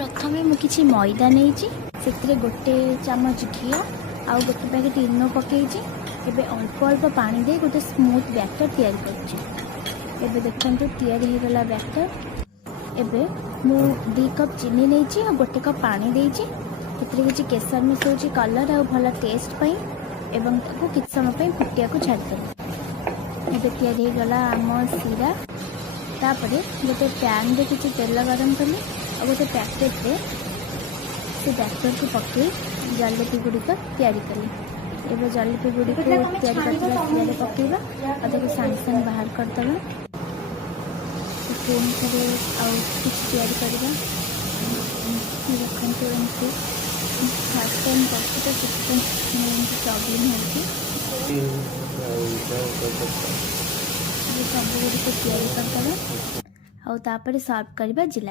प्रथम मुझे मैदा नहीं से गोटे चामच घी आउ गोटे पैकेट इनो पकई एबे अल्प अल्प पानी दे गोटे स्मूथ बैटर तैयार कर देखते तैयारी हो गला बैटर। एबे मु 2 कप चीनी नहीं और गोटे कप पानी देछि किसी केसर मिसाऊँ कलर आ भल टेस्ट पाई एवं ताको किछ समय फुटिया को छाड़ी एबे तैयारी हो गला आम सीरा। तापर गोटे पैन रे किसी तेल गरम कली और गोटे पैकेट रे से बैटर को पकई जलेबी गुड़िक तैयारी कली। एबे जलेबी गुड़िक तैयारी करथिला तेल पकेबा और ताको सांगे सांगे बाहर करदबा पुणी थे आउ कुछ तैयारी करवा रखते एमती फास्ट टाइम करती तो ସେଥିପାଇଁ प्रॉब्लम होती सब गुड़िक तैयारी करदबा आउ तापर सर्व करबा जिला।